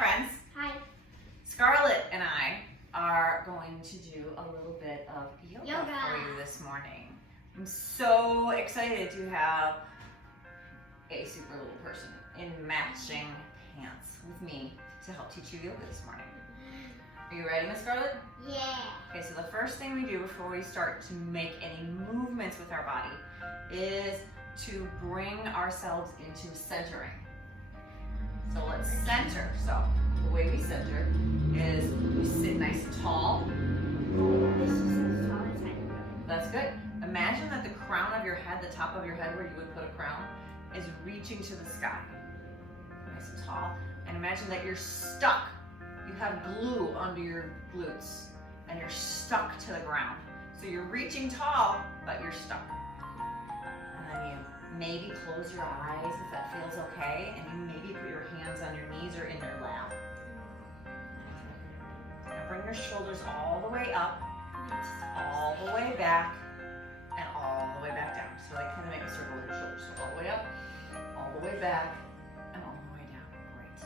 friends. Hi. Scarlett and I are going to do a little bit of yoga for you this morning. I'm so excited to have a super little person in matching pants with me to help teach you yoga this morning. Are you ready, Miss Scarlett? Yeah. Okay, so the first thing we do before we start to make any movements with our body is to bring ourselves into centering. So let's center. So the way we center is we sit nice and tall. This is as tall as I can. That's good. Imagine that the crown of your head, the top of your head where you would put a crown, is reaching to the sky. Nice and tall. And imagine that you're stuck. You have glue under your glutes and you're stuck to the ground. So you're reaching tall, but you're stuck. And then you maybe close your eyes if that feels okay, and you maybe put your hands on your knees or in your lap. And bring your shoulders all the way up, all the way back, and all the way back down. So like kind of make a circle with your shoulders. So all the way up, all the way back, and all the way down. Great.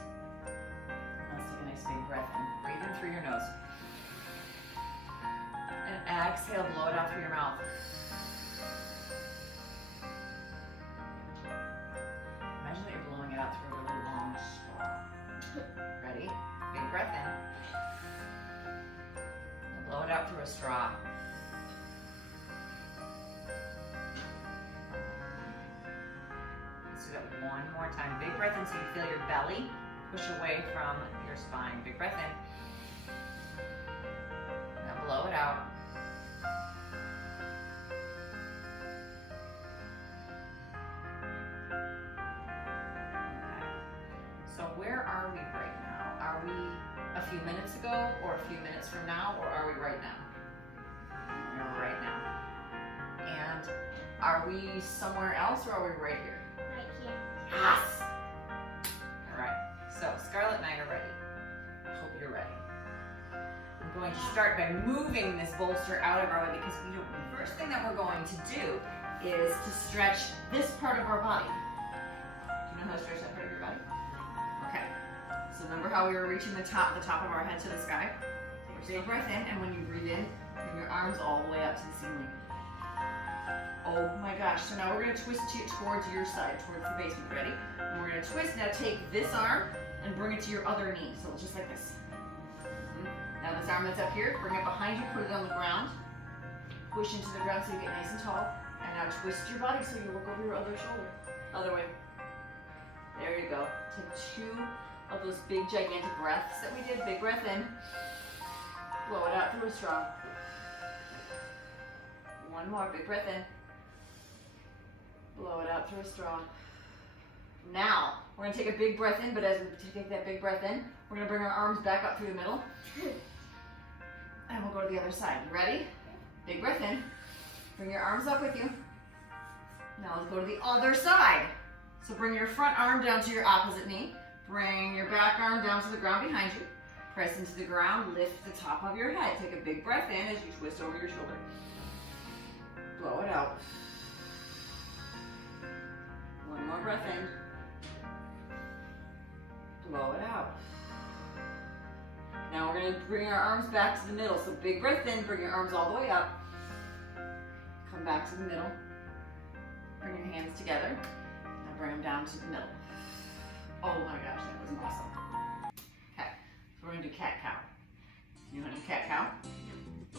Let's take a nice big breath in. Breathe in through your nose. And exhale, blow it out through your mouth. Imagine that you're blowing it out through a really long straw. Ready? Big breath in. And blow it out through a straw. Let's do that one more time. Big breath in so you feel your belly push away from your spine. Big breath in. Now blow it out. So where are we right now? Are we a few minutes ago, or a few minutes from now, or are we right now? We're right now. And are we somewhere else, or are we right here? Right here. Yes! All right, so Scarlett and I are ready. I hope you're ready. I'm going to start by moving this bolster out of our way because the first thing that we're going to do is to stretch this part of our body. Do you know how to stretch that part of your body? Okay, so remember how we were reaching the top of our head to the sky? Take a big breath in, and when you breathe in, bring your arms all the way up to the ceiling. Oh my gosh, so now we're gonna twist it towards your side, towards the basement. Ready? And we're gonna twist. Now take this arm and bring it to your other knee. So just like this. Now this arm that's up here, bring it behind you, put it on the ground. Push into the ground so you get nice and tall. And now twist your body so you look over your other shoulder. Other way. There you go. Take 2 of those big gigantic breaths that we did. Big breath in. Blow it out through a straw. One more. Big breath in. Blow it out through a straw. Now, we're going to take a big breath in, but as we take that big breath in, we're going to bring our arms back up through the middle. And we'll go to the other side. Ready? Big breath in. Bring your arms up with you. Now let's go to the other side. So bring your front arm down to your opposite knee. Bring your back arm down to the ground behind you. Press into the ground, lift the top of your head. Take a big breath in as you twist over your shoulder. Blow it out. One more breath in. Blow it out. Now we're going to bring our arms back to the middle. So big breath in, bring your arms all the way up. Come back to the middle. Bring your hands together. Now bring them down to the middle. Oh my gosh, that was awesome. Okay, so we're going to do cat-cow. You want to do cat-cow?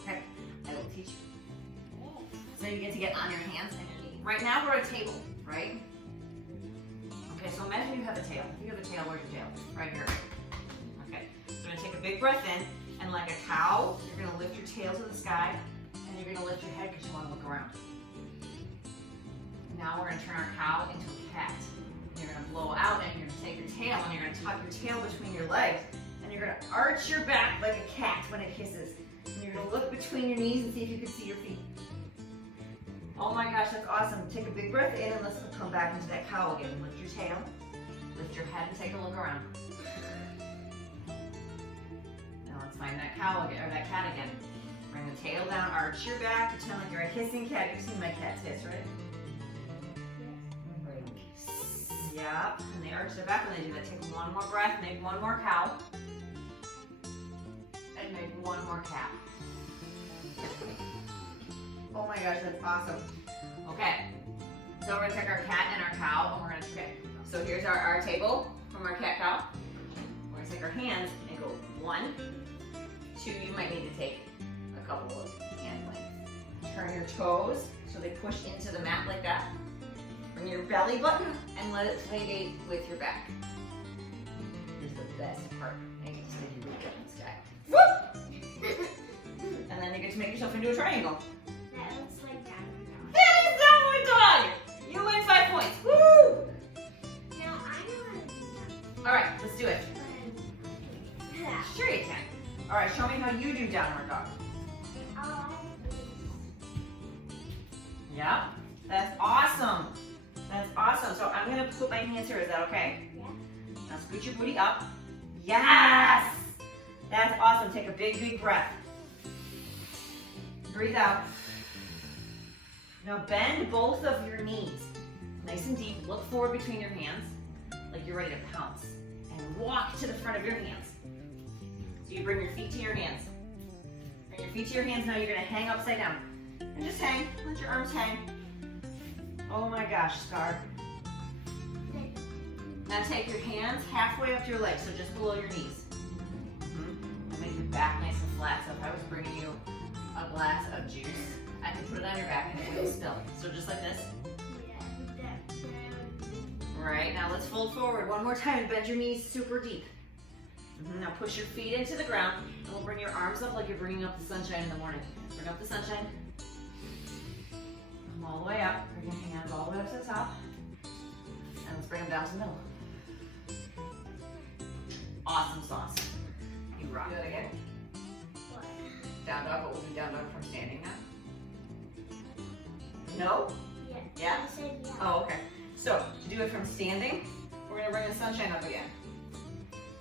Okay, I will teach you. So you get on your hands and your knees. Right now we're at a table, right? Okay, so imagine you have a tail. If you have a tail, where's your tail? Right here. Okay, so we're going to take a big breath in, and like a cow, you're going to lift your tail to the sky, and you're going to lift your head because you want to look around. Now we're going to turn our cow into a cat. You're going to blow out, and you're going to take your tail, and you're going to tuck your tail between your legs, and you're going to arch your back like a cat when it kisses. And you're going to look between your knees and see if you can see your feet. Oh my gosh, that's awesome. Take a big breath in, and let's come back into that cow again. Lift your tail, lift your head, and take a look around. Now let's find that cow again, or that cat again. Bring the tail down, arch your back, pretend like you're a hissing cat. You've seen my cat's hiss, right? Yep, and they arch their back when they do that. Take one more breath, make one more cow. And make one more cat. Oh my gosh, that's awesome. Okay, so we're gonna take our cat and our cow, and we're gonna, okay, so here's our table from our cat cow. We're gonna take our hands and go 1, 2, you might need to take a couple of hand lengths. Turn your toes so they push into the mat like that. Bring your belly button and let it playdate with your back. This is the best part. And you can stick your booty up in the sky. Whoop! And then you get to make yourself into a triangle. That looks like downward dog. That is downward dog! You win 5 points. Woo! Now I know how to do that. All right, let's do it. Yeah. Sure you can. All right, show me how you do downward dog. Yeah, that's awesome. That's awesome. So I'm gonna put my hands here. Is that okay? Yeah. Now scoot your booty up. Yes! That's awesome. Take a big, big breath. Breathe out. Now bend both of your knees. Nice and deep. Look forward between your hands like you're ready to pounce. And walk to the front of your hands. So you bring your feet to your hands. Bring your feet to your hands. Now you're gonna hang upside down. And just hang. Let your arms hang. Oh my gosh, Scar. Now take your hands halfway up to your legs, so just below your knees. And make your back nice and flat. So if I was bringing you a glass of juice, I can put it on your back and it wouldn't spill. So just like this. Right, now let's fold forward one more time and bend your knees super deep. Now push your feet into the ground and we'll bring your arms up like you're bringing up the sunshine in the morning. Bring up the sunshine. Come all the way up. Bring your hands all the way up to the top. And let's bring them down to the middle. Awesome sauce. You rock. Do it again. What? Down dog, but we'll do down dog from standing now. No? Yeah. Yeah? I said yeah. Oh, okay. So, to do it from standing, we're going to bring the sunshine up again.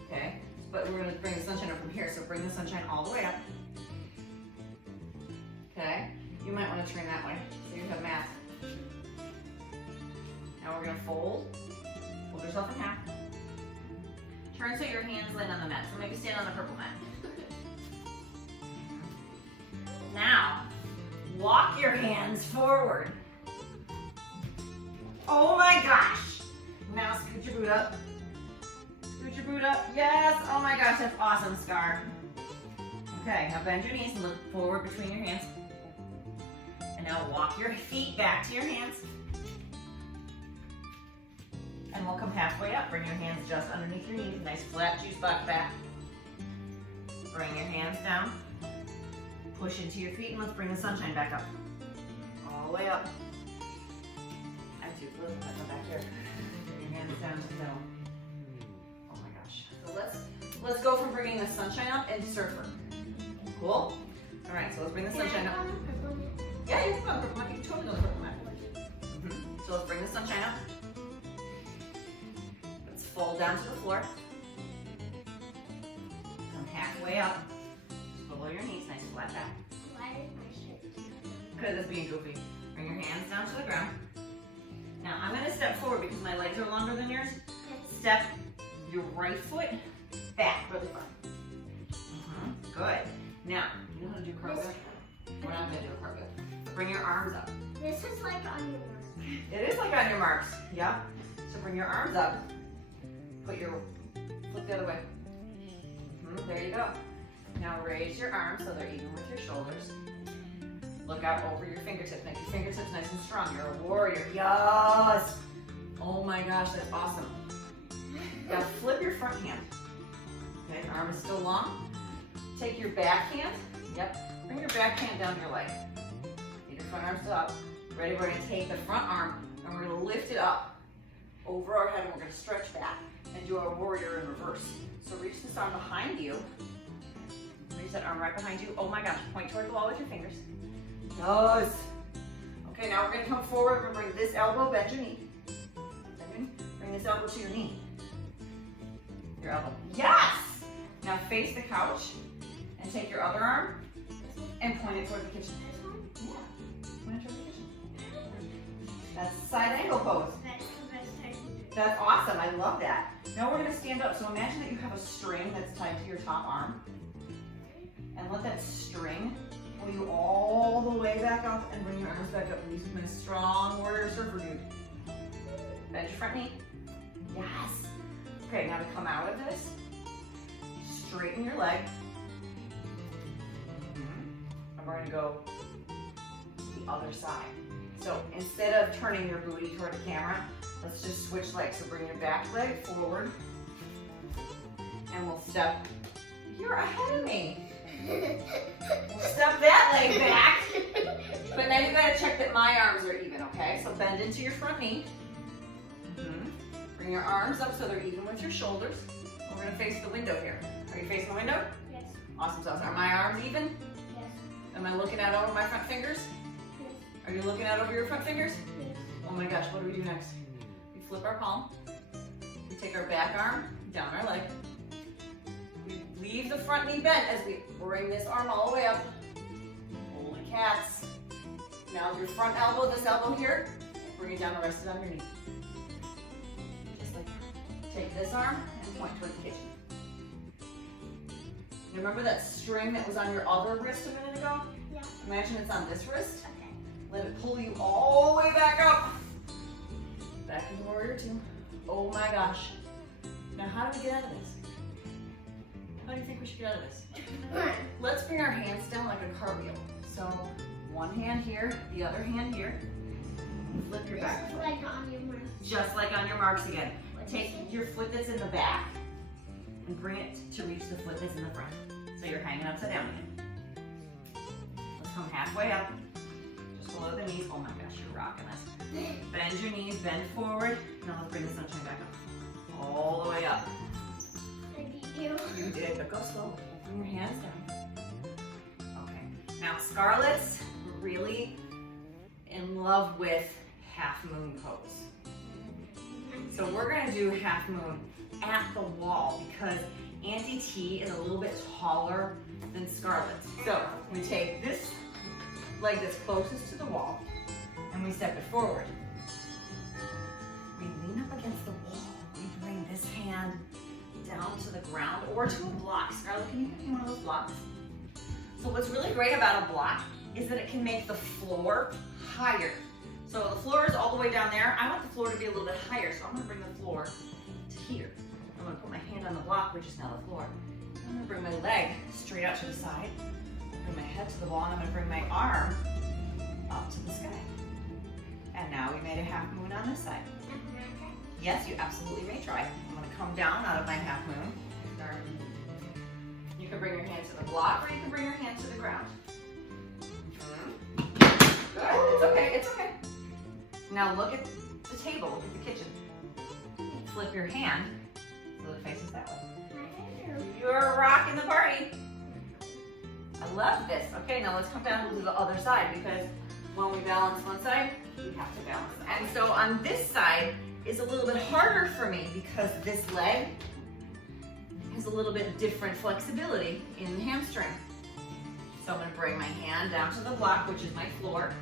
Okay? But we're going to bring the sunshine up from here, so bring the sunshine all the way up. Okay? You might want to turn that way, so you have math. Now we're going to fold. Fold yourself in half. Turn so your hands land on the mat. So maybe stand on the purple mat. Now, walk your hands forward. Oh my gosh. Now scoot your boot up. Scoot your boot up. Yes. Oh my gosh, that's awesome, Scar. Okay, now bend your knees and look forward between your hands. And now walk your feet back to your hands. And we'll come halfway up. Bring your hands just underneath your knees. Nice flat juice box back. Bring your hands down. Push into your feet and let's bring the sunshine back up. All the way up. I'm too close. I'm gonna go back here. Bring your hands down to the middle. Oh my gosh. So let's go from bringing the sunshine up and surfer. Cool? All right, so let's bring the sunshine up. Yeah, you can go on the purple mat. You can totally go on the purple mat. So let's bring the sunshine up. Let's fold down to the floor. Come halfway up. Just below your knees, nice flat back. Why is my shirt? Because it's being goofy. Bring your hands down to the ground. Now I'm going to step forward because my legs are longer than yours. Step your right foot back really far. Good. Now, you know how to do a cartwheel? We're not going to do a cartwheel. Bring your arms up. This is like on your work. It is like on your marks. Yeah. So bring your arms up. Put your foot the other way. There you go. Now raise your arms so they're even with your shoulders. Look out over your fingertips. Make your fingertips nice and strong. You're a warrior. Yes. Oh my gosh, that's awesome. Now flip your front hand. Okay, arm is still long. Take your back hand. Yep. Bring your back hand down your leg. Get your front arm still up. Ready? We're going to take the front arm and we're going to lift it up over our head and we're going to stretch back and do our warrior in reverse. So reach this arm behind you. Reach that arm right behind you. Oh my gosh. Point toward the wall with your fingers. Yes. Okay, now we're going to come forward. We're going to bring this elbow, bend your knee. Bring this elbow to your knee. Your elbow. Yes! Now face the couch and take your other arm and point it toward the kitchen. Yeah. Point it toward the kitchen. That's side angle pose. That's the best I can do. That's awesome. I love that. Now we're going to stand up. So imagine that you have a string that's tied to your top arm. And let that string pull you all the way back up and bring your arms back up. Release my strong warrior surfer dude. Bend your front knee. Yes. Okay, now to come out of this, straighten your leg. And we're going to go to the other side. So instead of turning your booty toward the camera, let's just switch legs. So bring your back leg forward and we'll step. You're ahead of me. We'll step that leg back. But now you gotta check that my arms are even, okay? So bend into your front knee. Bring your arms up so they're even with your shoulders. We're gonna face the window here. Are you facing the window? Yes. Awesome sauce. Are my arms even? Yes. Am I looking out over my front fingers? Yes. Are you looking out over your front fingers? Yes. Oh my gosh, what do we do next? We flip our palm. We take our back arm down our leg. We leave the front knee bent as we bring this arm all the way up. Holy cats. Now your front elbow, this elbow here, bring it down and rest it on your knee. Just like that. Take this arm and point toward the kitchen. You remember that string that was on your other wrist a minute ago? Yeah. Imagine it's on this wrist. Okay. Let it pull you all the way back up. Back into warrior two. Oh my gosh. Now how do we get out of this? How do you think we should get out of this? Let's bring our hands down like a cartwheel. So one hand here, the other hand here. Flip your back foot. Like on your mark. Just like on your marks again. Take your foot that's in the back and bring it to reach the foot that's in the front. So you're hanging upside down again. Let's come halfway up. Just below the knees. Oh my gosh, you're rocking this. Bend your knees, bend forward. Now let's bring the sunshine back up. All the way up. I beat you. You did, but go slow. Bring your hands down. Okay. Now Scarlett's really in love with half moon pose. So we're gonna do half moon at the wall because Auntie T is a little bit taller than Scarlett. So we take this leg that's closest to the wall and we step it forward. We lean up against the wall. We bring this hand down to the ground or to a block. Scarlett, can you give me one of those blocks? So what's really great about a block is that it can make the floor higher. So the floor is all the way down there. I want the floor to be a little bit higher, so I'm gonna bring the floor to here. I'm gonna put my hand on the block, which is now the floor. I'm gonna bring my leg straight out to the side, bring my head to the wall, and I'm gonna bring my arm up to the sky. And now we made a half moon on this side. Yes, you absolutely may try. I'm gonna come down out of my half moon. You can bring your hand to the block, or you can bring your hand to the ground. Good, it's okay, it's okay. Now look at the table, look at the kitchen. Flip your hand so it faces that way. You're rocking the party. I love this. Okay, now let's come down to the other side because when we balance one side, we have to balance the other. And so on this side is a little bit harder for me because this leg has a little bit different flexibility in the hamstring. So I'm gonna bring my hand down to the block, which is my floor.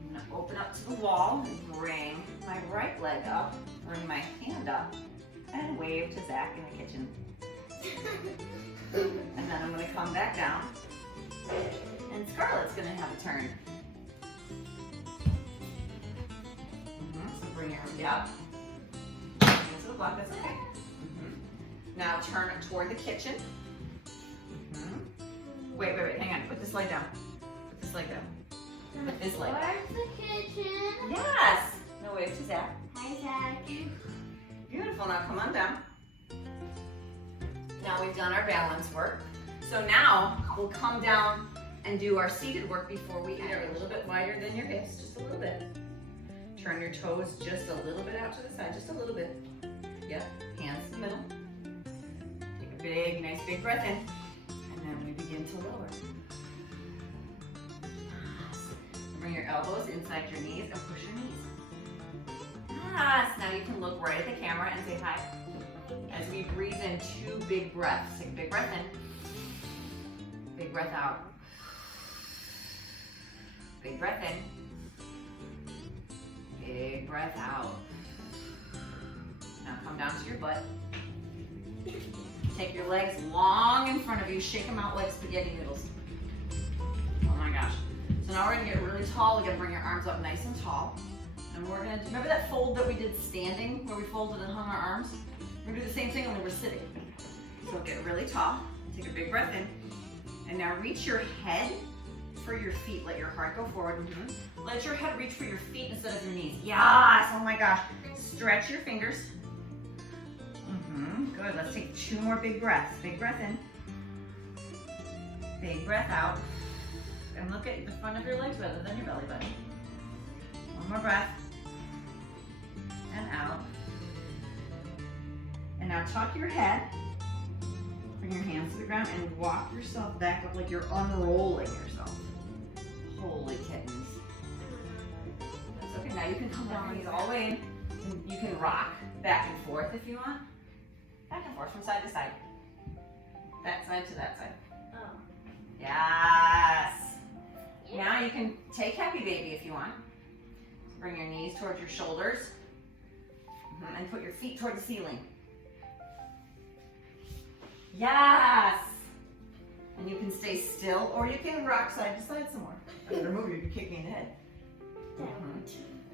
I'm gonna open up to the wall and bring my right leg up, bring my hand up, and wave to Zach in the kitchen. And then I'm gonna come back down, and Scarlett's gonna have a turn. So bring your arm up. Into the block, that's okay. Now turn it toward the kitchen. Wait, hang on. Put this leg down. Put this leg down. Put this leg down. Where's the kitchen? Yes! No, wave to Zach. Hi, Zach. Beautiful. Now come on down. Now we've done our balance work. So now we'll come down and do our seated work before we enter. A little bit wider than your hips, just a little bit. Turn your toes just a little bit out to the side, just a little bit. Yep, hands in the middle. Take a big, nice big breath in. And then we begin to lower. Bring your elbows inside your knees and push your knees. Yes, now you can look right at the camera and say hi. As we breathe in 2 big breaths. Take a big breath in. Big breath out. Big breath in. Big breath out. Now come down to your butt. Take your legs long in front of you. Shake them out like spaghetti noodles. Oh my gosh. So now we're gonna get really tall. We're gonna bring your arms up nice and tall. And we're gonna, remember that fold that we did standing, where we folded and hung our arms? We're gonna do the same thing when we're sitting. So get really tall. Take a big breath in. And now reach your head for your feet. Let your heart go forward. Let your head reach for your feet instead of your knees. Yes, oh my gosh. Stretch your fingers. Good, let's take 2 more big breaths. Big breath in. Big breath out. And look at the front of your legs rather than your belly button. 1 more breath. And out. And now tuck your head. Bring your hands to the ground and walk yourself back up like you're unrolling yourself. Holy kittens. That's okay, now you can come down knees all the way in. You can rock back and forth if you want. Back and forth from side to side. That side to that side. Oh. Yes. Now you can take happy baby if you want. Bring your knees towards your shoulders. And put your feet toward the ceiling. Yes. And you can stay still or you can rock side to side some more. I'm gonna move you, you can kick me in the head.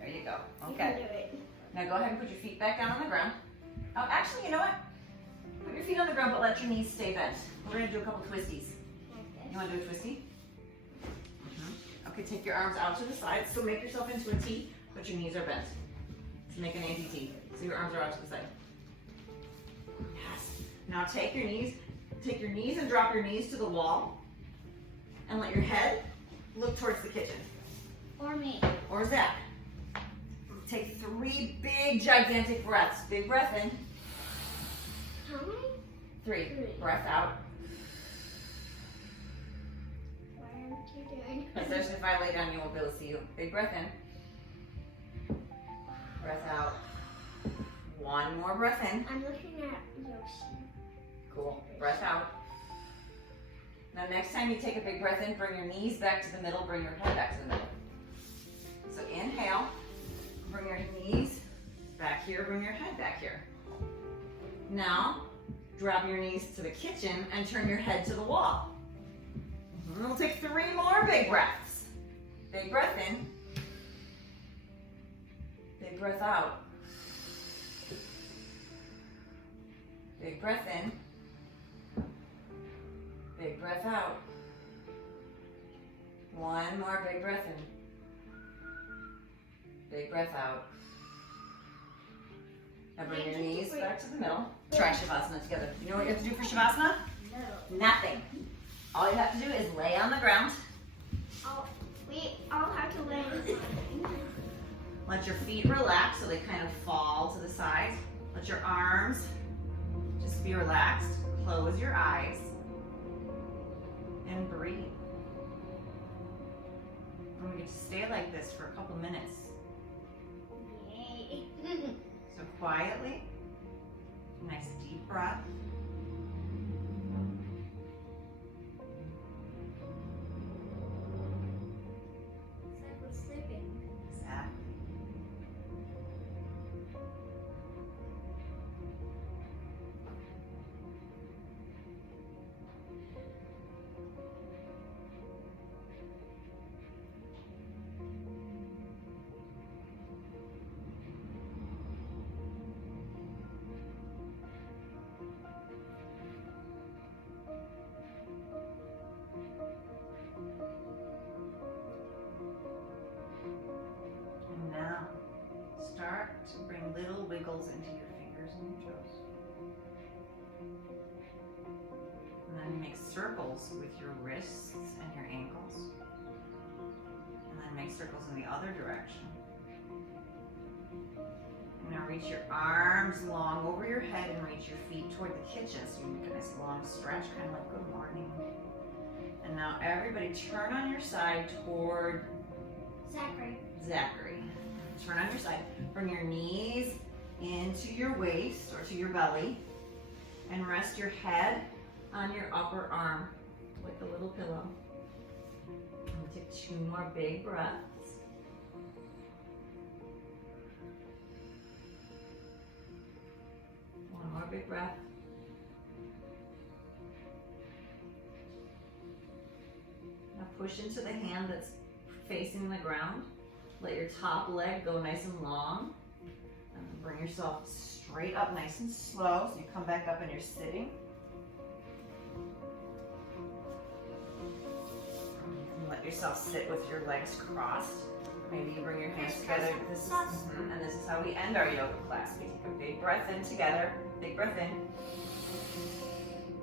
There you go. Okay. Now go ahead and put your feet back down on the ground. Oh, actually, you know what? Put your feet on the ground, but let your knees stay bent. We're gonna do a couple twisties. You wanna do a twisty? Okay, take your arms out to the side. So make yourself into a T, but your knees are bent. To make an anti-T. So your arms are out to the side. Yes. Now take your knees and drop your knees to the wall. And let your head look towards the kitchen. Or me. Or Zach. Take 3 big, gigantic breaths. Big breath in. How many? 3. Breath out. Why aren't you doing? Especially if I lay down, you won't be able to see you. Big breath in. Breath out. 1 more breath in. I'm looking at Yoshi. Cool. Breath out. Now next time you take a big breath in, bring your knees back to the middle, bring your head back to the middle. So inhale, bring your knees back here, bring your head back here. Now, drop your knees to the kitchen and turn your head to the wall. And we'll take 3 more big breaths. Big breath in. Big breath out. Big breath in. Big breath out. 1 more big breath in. Big breath out. Now bring your knees back to the middle. Try Shavasana together. You know what you have to do for Shavasana? No. Nothing. All you have to do is lay on the ground. I'll have to lay. Let your feet relax so they kind of fall to the side. Let your arms just be relaxed. Close your eyes. And breathe. And we get to stay like this for a couple minutes. Yay. So quietly, nice deep breath. It's like we're sleeping. Exactly. And now, start to bring little wiggles into your fingers and your toes. And then make circles with your wrists and your ankles. And then make circles in the other direction. And now reach your arms long over your head and reach your feet toward the kitchen so you make a nice long stretch, kind of like good morning. And now everybody turn on your side toward Zachary. Turn on your side. Bring your knees into your waist or to your belly and rest your head on your upper arm like a little pillow. And we'll take 2 more big breaths. One more big breath. Now push into the hand that's facing the ground. Let your top leg go nice and long. And then bring yourself straight up nice and slow. So you come back up and you're sitting. You can let yourself sit with your legs crossed. Maybe you bring your hands together. And this is how we end our yoga class. We take a big breath in together. Big breath in.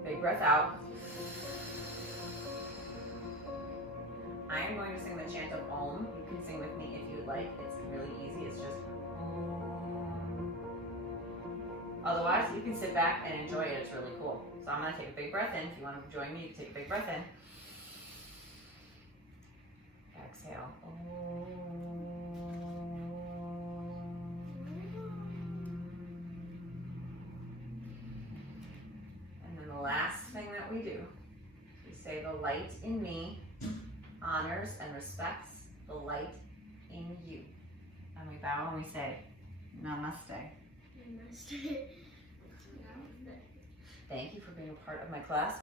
Big breath out. I am going to sing the chant of Om. You can sing with me if you'd like. It's really easy. It's just Om. Otherwise, you can sit back and enjoy it. It's really cool. So I'm going to take a big breath in. If you want to join me, you can take a big breath in. Exhale. Om. And then the last thing that we do, we say the light in me honors and respects the light in you. And we bow and we say, Namaste. Namaste. Thank you for being a part of my class.